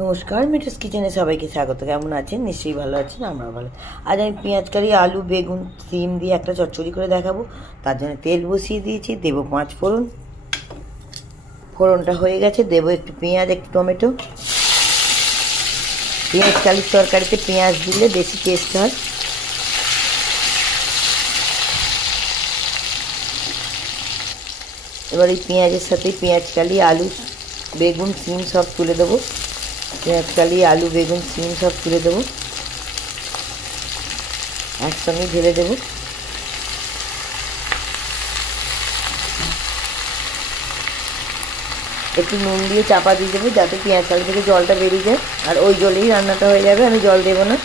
নমস্কার, মিঠুস কিচেনে সবাইকে স্বাগত। কেমন আছেন? নিশ্চয়ই ভালো আছেন, আমরা ভালো। আজ আমি পেঁয়াজ কারি, আলু, বেগুন, সিম দিয়ে একটা চচ্চড়ি করে দেখাবো। তার জন্য তেল বসিয়ে দিয়েছি, দেবো 5 ফোড়ন। ফোড়নটা হয়ে গেছে, দেবো একটু পেঁয়াজ, একটু টমেটো। পেঁয়াজ কালির তরকারিতে পেঁয়াজ দিলে বেশি টেস্ট হয়। এবার এই পেঁয়াজের সাথে পেঁয়াজ কালি, আলু, বেগুন, সিম সব তুলে দেবো। পেঁয়াজ কালি, আলু, বেগুন, সিম সব তুলে দেবো, একসঙ্গে ঢেলে দেবো। একটু নুন দিয়ে চাপা দিয়ে দেবো যাতে পেঁয়াজ কালি থেকে জলটা বেরিয়ে যায়, আর ওই জলেই রান্নাটা হয়ে যাবে। আমি জল দেবো না,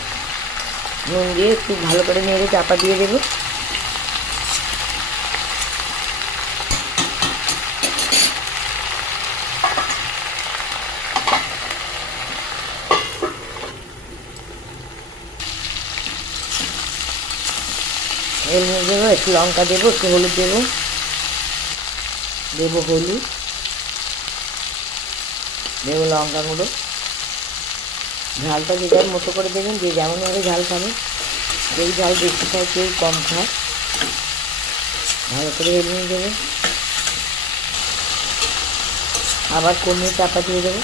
নুন দিয়ে একটু ভালো করে নেড়ে চাপা দিয়ে দেবো। এর মধ্যে দেবো একটু লঙ্কা, দেবো একটু হলুদ, দেবো হলুদ, দেবো লঙ্কা গুঁড়ো। ঝালটা যে যার মতো করে দেবেন, যে যেমনভাবে ঝাল খাবে, কেউ ঝাল বেশি খায়, কেউ কম খায়। ভালো করে এড়িয়ে দেবো, আবার কমিয়ে চাপা দিয়ে দেবো।